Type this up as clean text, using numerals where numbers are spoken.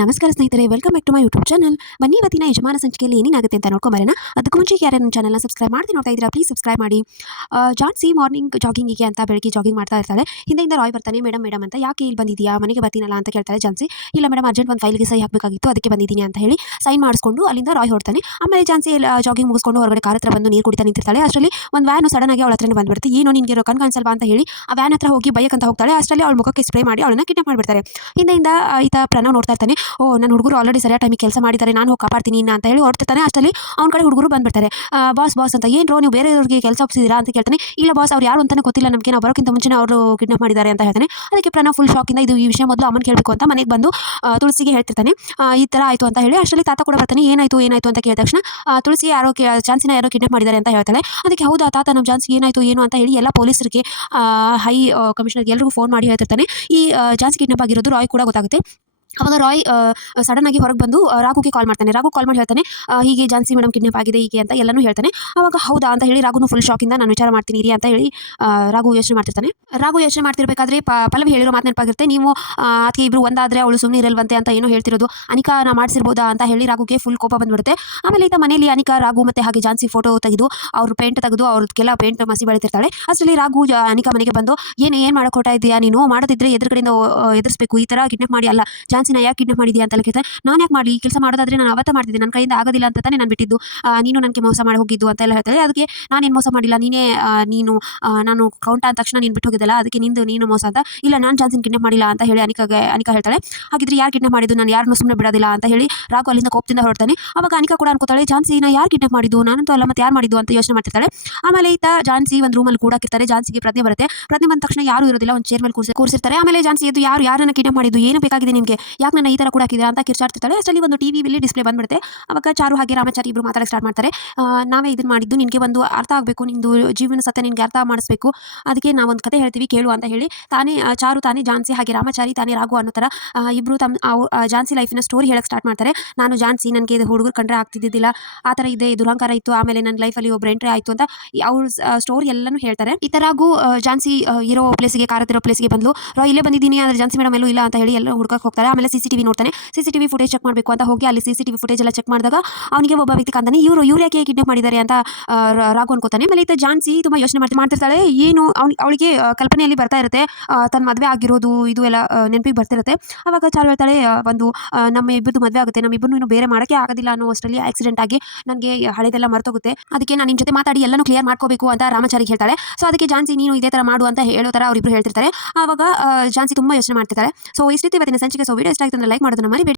ನಮಸ್ಕಾರ ಸ್ನೇಹಿತರೆ, welcome back to my YouTube channel. ಬನ್ನಿ ಇವತ್ತಿನ ಯಜಮಾನ ಸಂಚಿಕೆಯಲ್ಲಿ ಏನಾಗುತ್ತೆ ಅಂತ ನೋಡ್ಕೊಂಬರೋಣ. ಅದಕ್ಕೂ ಮುಂಚೆ ಯಾರು ನನ್ನ ಚಾನಲ್ನ ಸಬ್ಸ್ಕ್ರೈಬ್ ಮಾಡಿ ನೋಡ್ತಾ ಇದ್ದೀರಾ, ಪ್ಲೀಸ್ ಸಬ್ಸ್ಕ್ರೈಬ್ ಮಾಡಿ. ಜಾನ್ಸಿ ಮಾರ್ನಿಂಗ್ ಜಾಗಿಂಗಿಗೆ ಅಂತ ಬೆಳಗ್ಗೆ ಜಾಗಿಂಗ್ ಮಾಡ್ತಾ ಇರ್ತಾಳೆ. ಹಿಂದೆಯಿಂದ ರಾಯ್ ಬರ್ತಾನೆ. ಮೇಡಮ್ ಮೇಡಮ್ ಅಂತ, ಯಾಕೆ ಇಲ್ಲಿ ಬಂದಿದೆಯಾ, ಮನೆಗೆ ಬರ್ತೀನಲ್ಲ ಅಂತ ಕೇಳ್ತಾಳೆ ಜಾನ್ಸಿ. ಇಲ್ಲ ಮೇಡಮ್, ಅರ್ಜೆಂಟ್ ಒಂದು ಫೈಲ್ಗೆ ಸಹಿ ಹಾಕಬೇಕಾಗಿತ್ತು, ಅದಕ್ಕೆ ಬಂದಿದ್ದೀನಿ ಅಂತ ಹೇಳಿ ಸೈನ್ ಮಾಡಿಸ್ಕೊಂಡು ಅಲ್ಲಿಂದ ರಾಯ್ ಹೊಡ್ತಾನೆ. ಆಮೇಲೆ ಜಾನ್ಸಿ ಜಾಗಿಂಗ್ ಮುಗಿಸ್ಕೊಂಡು ಹೊರಗಡೆ ಕಾರ್ ಹತ್ರ ಬಂದು ನೀರು ಕುಡಿತಾ ನಿಂತಿರ್ತಾಳೆ. ಅಷ್ಟರಲ್ಲಿ ಒಂದು ವ್ಯಾನು ಸಡನ್ ಆಗಿ ಅವಳ ಹತ್ರನೇ ಬಂದ್ಬಿಡುತ್ತೆ. ಏನು ನಿನಗೆ ಕಣ್ ಕಾಣಿಸಲ್ವಾ ಅಂತ ಹೇಳಿ ಆ ವ್ಯಾನ್ ಹತ್ರ ಹೋಗಿ ಬೈಯಕ್ಕಂತ ಹೋಗ್ತಾಳೆ. ಅಷ್ಟರಲ್ಲಿ ಅವಳ ಮುಖಕ್ಕೆ ಸ್ಪ್ರೇ ಮಾಡಿ ಅವಳನ್ನ ಕಿಡ್ನಾಪ್ ಮಾಡಿಬಿಡ್ತಾರೆ. ಹಿಂದೆಯಿಂದ ಈತ ಪ್ರಣವ್ ನೋಡ್ತಾ ಇರ್ತಾನೆ. ಓ, ನನ್ನ ಹುಡುಗರು ಆಲ್ರೆಡಿ ಸರಿಯಾದ ಟೈಮಿಗೆ ಕೆಲಸ ಮಾಡಿದ್ದಾರೆ, ನಾನು ಹೋಗಿ ಕಾಪಾಡ್ತೀನಿ ಅಂತ ಹೇಳಿ ಹೊರಡ್ತಿರ್ತಾನೆ. ಅಷ್ಟರಲ್ಲಿ ಅವ್ನ ಕಡೆ ಹುಡುಗರು ಬಂದ್ಬಿಡ್ತಾರೆ. ಬಾಸ್ ಬಾಸ್ ಅಂತ, ಏನು ನೀವು ಬೇರೆಯವ್ರಿಗೆ ಕೆಲಸ ಒಪ್ಪಿಸಿದ್ದೀರಾ ಅಂತ ಕೇಳ್ತಾನೆ. ಇಲ್ಲ ಬಾಸ್, ಅವ್ರು ಯಾರು ಅಂತಾನೆ ಗೊತ್ತಿಲ್ಲ ನಮಗೆ, ನಾವು ಬರೋಕ್ಕಿಂತ ಮುಂಚೆ ಅವರು ಕಿಡ್ನಾಪ್ ಮಾಡಿದ್ದಾರೆ ಅಂತ ಹೇಳ್ತಾನೆ. ಅದಕ್ಕೆ ಪ್ರಣವ್ ಫುಲ್ ಶಾಕಿಂದ ಈ ವಿಷಯ ಮೊದಲು ಅಮ್ಮನ ಕೇಳಬೇಕು ಅಂತ ಮನೆಗೆ ಬಂದು ತುಳಸಿಗೆ ಹೇಳ್ತಿರ್ತಾನೆ. ಈ ಥರ ಆಯಿತು ಅಂತ ಹೇಳಿ. ಅಷ್ಟರಲ್ಲಿ ತಾತ ಕೂಡ ಬರ್ತಾನೆ. ಏನಾಯಿತು ಅಂತ ಕೇಳಿದ ತಕ್ಷಣ ತುಳಸಿ ಯಾರೋ ಜಾನ್ಸಿನ ಯಾರೋ ಕಿಡ್ನಾಪ್ ಮಾಡಿದ್ದಾರೆ ಅಂತ ಹೇಳ್ತಾಳೆ. ಅದಕ್ಕೆ ಹೌದಾ ತಾತ, ನಮ್ಮ ಜಾನ್ಸಿ ಏನಾಯಿತು ಏನು ಅಂತ ಹೇಳಿ ಎಲ್ಲ ಪೊಲೀಸರಿಗೆ, ಹೈ ಕಮಿಷನರ್ಗೆ ಎಲ್ಲರಿಗೂ ಫೋನ್ ಮಾಡಿ ಹೇಳ್ತಿರ್ತಾನೆ. ಈ ಜಾನ್ಸಿ ಕಿಡ್ನಾಪ್ ಆಗಿರೋದು ರಾಯ್ ಕೂಡ ಗೊತ್ತಾಗುತ್ತೆ. ಅವಾಗ ರಾಯ್ ಸಡನ್ ಆಗಿ ಹೊರಗೆ ಬಂದು ರಾಘುಗೆ ಕಾಲ್ ಮಾಡ್ತಾನೆ. ರಾಘು ಕಾಲ್ ಮಾಡಿ ಹೇಳ್ತಾನೆ, ಹೀಗೆ ಜಾನ್ಸಿ ಮೇಡಮ್ ಕಿಡ್ನಾಪ್ ಆಗಿದೆ ಹೀಗೆ ಅಂತ ಎಲ್ಲನೂ ಹೇಳ್ತಾನೆ. ಅವಾಗ ಹೌದಾ ಅಂತ ಹೇಳಿ ರಾಘುನು ಫುಲ್ ಶಾಕಿಂದ ನಾನು ವಿಚಾರ ಮಾಡ್ತೀನಿ ರೀ ಅಂತ ಹೇಳಿ ರಾಘು ಯೋಚನೆ ಮಾಡ್ತಿರ್ತಾನೆ. ರಾಘು ಯೋಚನೆ ಮಾಡ್ತಿರ್ಬೇಕಾದ್ರೆ ಪಲ್ಲವಿ ಹೇಳಿರೋ ಮಾತು ನೆನಪಾಗಿರುತ್ತೆ. ನೀವು ಆಕೆ ಇಬ್ರು ಒಂದಾದರೆ ಅವಳು ಸುಮ್ಮನೆ ಇರಲ್ವಂತೆ ಅಂತ ಏನೋ ಹೇಳ್ತಿರೋದು, ಅನಿಕಾ ನಾ ಮಾಡಿಸಿರ್ಬೋದಾ ಅಂತ ಹೇಳಿ ರಾಘುಗೆ ಫುಲ್ ಕೋಪ ಬಂದ್ಬಿಡುತ್ತೆ. ಆಮೇಲೆ ಈತ ಮನೇಲಿ ಅನಿಕಾ, ರಾಘು ಮತ್ತು ಹಾಗೆ ಜಾನ್ಸಿ ಫೋಟೋ ತೆಗೆದು ಅವ್ರ ಪೇಂಟ್ ತೆಗೆದು ಅವ್ರಕ್ಕೆಲ್ಲ ಪೇಂಟ್ ಮಸಿ ಬೆಳಿತಿರ್ತಾಳೆ. ಅಷ್ಟರಲ್ಲಿ ರಾಘು ಅನಿಕಾ ಮನೆಗೆ ಬಂದು, ಏನು ಮಾಡಕ್ಕೆ ಹೊರಟ ಇದೆಯಾ ನೀನು, ಮಾಡೋದಿದ್ರೆ ಎದುರುಗಡೆಯಿಂದ ಎದುರಿಸಬೇಕು, ಈ ಥರ ಕಿಡ್ನಾಪ್ ಮಾಡಿ ಅಲ್ಲ, ಜಾನ್ಸಿನ ಯಾಕೆ ಕಿಡ್ನಾಪ್ ಮಾಡಿದ್ಯಾ ಅಂತ ಕೇಳ್ತಾನೆ. ನಾನು ಯಾಕೆ ಮಾಡಲಿ, ಈ ಕೆಲಸ ಮಾಡೋದಾದ್ರೆ ನಾನು ಅವತ್ತ ಮಾಡ್ತಿದ್ದೆ, ನನ್ನ ಕೈಯಿಂದ ಆಗೋದಿಲ್ಲ ಅಂತ ತಾನೇ ನಾನು ಬಿಟ್ಟಿದ್ದು, ನೀನು ನನಗೆ ಮೋಸ ಮಾಡಿ ಹೋಗಿದ್ದು ಅಂತ ಎಲ್ಲ ಹೇಳ್ತಾಳೆ. ಅದಕ್ಕೆ ನಾನೇನು ಮೋಸ ಮಾಡಿಲ್ಲ, ನೀನು ನಾನು ಕೌಂಟ ಅಂದ ತಕ್ಷಣ ನೀನು ಬಿಟ್ಟು ಹೋಗಿದ್ದಲ್ಲ, ಅದಕ್ಕೆ ನೀನು ಮೋಸ ಅಂತ. ಇಲ್ಲ, ನಾನು ಜಾನ್ಸಿನ ಕಿಡ್ನಾಪ್ ಮಾಡಿಲ್ಲ ಅಂತ ಹೇಳಿ ಅನಿಕಾ ಹೇಳ್ತಾಳೆ. ಹಾಗಿದ್ರೆ ಯಾರು ಕಿಡ್ನಾಪ್ ಮಾಡಿದ್ದು, ನಾನು ಯಾರನ್ನೂ ಸುಮ್ಮನೆ ಬಿಡೋದಿಲ್ಲ ಅಂತ ಹೇಳಿ ರಾಘು ಅಲ್ಲಿಂದ ಕೋಪದಿಂದ ಹೊರಡ್ತಾನೆ. ಅವಾಗ ಅನಿಕಾ ಕೂಡ ಅನ್ಕೋತಾಳೆ, ಜಾನ್ಸಿನ ಯಾರು ಕಿಡ್ನಾಪ್ ಮಾಡಿದ್ದು, ನಾನಂತೂ ಅಲ್ಲ, ಮತ್ತೆ ಯಾರು ಮಾಡಿದ್ದು ಅಂತ ಯೋಚನೆ ಮಾಡ್ತಿರ್ತಾಳೆ. ಆಮೇಲೆ ಈತ ಜಾನ್ಸಿ ಒಂದು ರೂಮಲ್ಲಿ ಕೂಡಾಕಿರ್ತಾರೆ. ಜಾನ್ಸಿಗೆ ಪ್ರಜ್ಞೆ ಬರುತ್ತೆ. ಪ್ರಜ್ಞೆ ಬಂದ ತಕ್ಷಣ ಯಾರು ಇರೋದಿಲ್ಲ, ಒಂದು ಚೇರ್ ಮೇಲೆ ಕೂರಿಸಿರ್ತಾರೆ. ಆಮೇಲೆ ಜಾನ್ಸಿ ಎದ್ದು ಯಾರನ್ನ ಕಿಡ್ನಾಪ್ ಮಾಡಿದ್ದು, ಏನು ಬೇಕಾಗಿದೆ ನಿಮಗೆ, ಯಾಕೆ ನನ್ನ ಈ ಥರ ಕೂಡ ಹಾಕಿದ್ರೆ ಅಂತ ಕಿರ್ಚಾಡ್ತಿರ್ತಾಳೆ. ಅಷ್ಟರಲ್ಲಿ ಒಂದು ಟಿವಿಯಲ್ಲಿ ಡಿಸ್ಪ್ಲೇ ಬಂದ್ಬಿಡುತ್ತೆ. ಅವಾಗ ಚಾರು ಹಾಗೆ ರಾಮಾಚಾರಿ ಇಬ್ಬರು ಮಾತಾಡಕ್ಕೆ ಸ್ಟಾರ್ಟ್ ಮಾಡ್ತಾರೆ. ನಾವೇ ಇದನ್ನು ಮಾಡಿದ್ದು, ನಿನಗೆ ಒಂದು ಅರ್ಥ ಆಗಬೇಕು, ನಿಂದು ಜೀವನ ಸತ್ಯ ನಿನಗೆ ಅರ್ಥ ಮಾಡಿಸ್ಬೇಕು, ಅದಕ್ಕೆ ನಾವೊಂದು ಕತೆ ಹೇಳ್ತೀವಿ ಕೇಳು ಅಂತ ಹೇಳಿ ಚಾರು ತಾನೇ ಜಾನ್ಸಿ ಹಾಗೆ ರಾಮಾಚಾರಿ ತಾನೇ ರಾಘು ಅನ್ನೋ ಥರ ಇಬ್ಬರು ಜಾನ್ಸಿ ಲೈಫಿನ ಸ್ಟೋರಿ ಹೇಳಕ್ಕೆ ಸ್ಟಾರ್ಟ್ ಮಾಡ್ತಾರೆ. ನಾನು ಜಾನ್ಸಿ, ನನಗೆ ಇದು ಹುಡುಗರು ಕಂಡ್ರೆ ಆಗ್ತಿದ್ದಿಲ್ಲ, ಆ ಥರ ಇದೆ, ದುರಹಂಕಾರ ಇತ್ತು, ಆಮೇಲೆ ನನ್ನ ಲೈಫಲ್ಲಿ ಒಬ್ಬರು ಎಂಟ್ರಿ ಆಯಿತು ಅಂತ ಅವ್ರ ಸ್ಟೋರಿ ಎಲ್ಲನೂ ಹೇಳ್ತಾರೆ. ಈ ಥರ ರಾಘು ಜಾನ್ಸಿ ಇರೋ ಪ್ಲೇಸಿಗೆ, ಕಾರತ್ತಿರೋ ಪ್ಲೇಸಿಗೆ ಬಂದು ಇಲ್ಲೇ ಬಂದಿದ್ದೀನಿ, ಆದರೆ ಜಾನ್ಸಿ ಮೇಡಮ್ ಎಲ್ಲೂ ಇಲ್ಲ ಅಂತ ಹೇಳಿ ಎಲ್ಲ ಹುಡುಕಕ್ಕೆ ಹೋಗ್ತಾರೆ. ಆಮೇಲೆ CCTV ನೋಡ್ತಾನೆ. CCTV ಫುಟೇಜ್ ಚೆಕ್ ಮಾಡಬೇಕು ಅಂತ ಹೋಗಿ ಅಲ್ಲಿ CCTV ಫುಟೇಜ್ ಎಲ್ಲ ಚೆಕ್ ಮಾಡಿದಾಗ ಅವನಿಗೆ ಒಬ್ಬ ವ್ಯಕ್ತಿ ಕಾಣ್ತಾನೆ. ಇವ್ರು ಯಾಕೆ ಕಿಡ್ನಾಪ್ ಮಾಡಿದ್ದಾರೆ ಅಂತ ರಾಘು ಅನ್ಕೋತಾನೆ. ಆಮೇಲೆ ಈತ ಜಾನ್ಸಿ ತುಂಬ ಯೋಚನೆ ಮಾಡ್ತಿರ್ತಾಳೆ. ಏನು ಅವಳಿಗೆ ಕಲ್ಪನೆಯಲ್ಲಿ ಬರ್ತಾ ಇರುತ್ತೆ, ತನ್ನ ಮದುವೆ ಆಗಿರೋದು ಇದು ಎಲ್ಲ ನೆನಪಿಗೆ ಬರ್ತಿರುತ್ತೆ. ಅವಾಗ ಚಾರು ಹೇಳ್ತಾಳೆ, ಒಂದು ನಮ್ಮ ಇಬ್ಬರದು ಮದುವೆ ಆಗುತ್ತೆ, ನಮ್ಮಿಬ್ಬರನ್ನು ಇನ್ನೂ ಬೇರೆ ಮಾಡೋಕ್ಕೆ ಆಗೋದಿಲ್ಲ ಅನ್ನೋ ಅಷ್ಟರಲ್ಲಿ ಆಕ್ಸಿಡೆಂಟ್ ಆಗಿ ನನಗೆ ಹಳೆದೆಲ್ಲ ಮರ್ತೋಗುತ್ತೆ, ಅದಕ್ಕೆ ನಾನು ನಿನ್ನ ಜೊತೆ ಮಾತಾಡಿ ಎಲ್ಲನೂ ಕ್ಲಿಯರ್ ಮಾಡ್ಕೋಬೇಕು ಅಂತ ರಾಮಾಚಾರಿಗೆ ಹೇಳ್ತಾಳೆ. ಸೊ ಅದಕ್ಕೆ ಜಾನ್ಸಿ ನೀನು ಇದೇ ಥರ ಮಾಡು ಅಂತ ಹೇಳೋ ಥರ ಅವರಿಬ್ಬರು ಹೇಳ್ತಿರ್ತಾರೆ. ಆವಾಗ ಜಾನ್ಸಿ ತುಂಬ ಯೋಚನೆ ಮಾಡ್ತಿರ್ತಾರೆ. ಸೊ ಇಷ್ಟಿತ್ತು ಇವತ್ತಿನ ಸಂಚಿಕೆ. ಸೊ ವಿಡಿಯೋ ಇಷ್ಟ ಆಯ್ತು ಅಂದರೆ ಲೈಕ್ ಮಾಡೋದನ್ನ ಮರಿಬೇಡಿ.